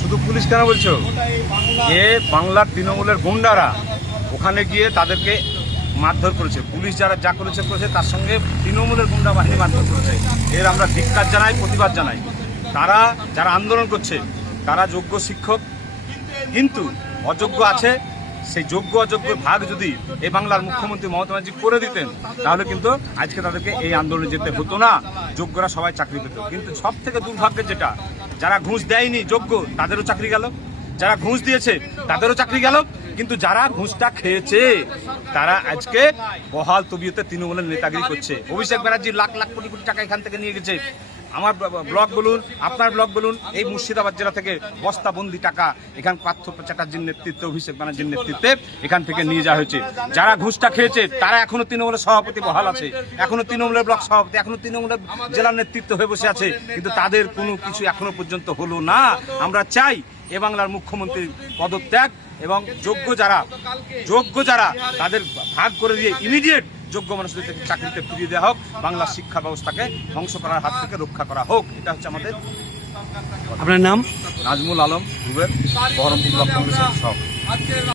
শুধু পুলিশ কেন বলছো? এ বাংলার তৃণমূলের গুন্ডারা ওখানে গিয়ে তাদেরকে মারধর করেছে। পুলিশ যারা যা করেছে তার সঙ্গে তৃণমূলের গুন্ডা বাহিনী মারধর করেছে। এর আমরা ধিক্কার জানাই, প্রতিবাদ জানাই। তারা যারা আন্দোলন করছে তারা যোগ্য শিক্ষক, কিন্তু অযোগ্য আছে। সেই যোগ্য অযোগ্য ভাগ যদি এই বাংলার মুখ্যমন্ত্রী মমতা ব্যানার্জি করে দিতেন তাহলে কিন্তু আজকে তাদেরকে এই আন্দোলনে যেতে হতো না, যোগ্যরা সবাই চাকরি পেত। কিন্তু সব থেকে দুর্ভাগ্যের যেটা, যারা ঘুষ দেয়নি যোগ্য তাদেরও চাকরি গেল, যারা ঘুষ দিয়েছে তাদেরও চাকরি গেল, কিন্তু যারা ঘুষটা খেয়েছে তারা আজকে বহাল তবিয়তে তৃণমূলের নেতাগিরি করছে। অভিষেক ব্যানার্জি লাখ লাখ কোটি কোটি টাকা এখান থেকে নিয়ে গেছে। আমার ব্লক বলুন, আপনার ব্লক বলুন, এই মুর্শিদাবাদ জেলা থেকে বস্তাবন্দি টাকা এখান পার্থ চ্যাটার্জির নেতৃত্বে, অভিষেক ব্যানার্জির নেতৃত্বে এখান থেকে নিয়ে যাওয়া হয়েছে। যারা ঘুষটা খেয়েছে তারা এখনো তৃণমূলের সভাপতি বহাল আছে, এখনো তৃণমূলের ব্লক সভাপতি, এখনো তৃণমূলের জেলার নেতৃত্ব হয়ে বসে আছে, কিন্তু তাদের কোনো কিছু এখনো পর্যন্ত হলো না। আমরা চাই এ বাংলার মুখ্যমন্ত্রীর পদত্যাগ এবং যোগ্য যারা তাদের ভাগ করে দিয়ে ইমিডিয়েট যোগ্য মানুষদের চাকরিতে ফিরিয়ে দেওয়া হোক, বাংলার শিক্ষা ব্যবস্থাকে ধ্বংস করার হাত থেকে রক্ষা করা হোক। এটা হচ্ছে আমাদের। আপনার নাম? নাজমুল আলম, রুবেল, বহরমপুর ব্লক কংগ্রেসের সভাপতি।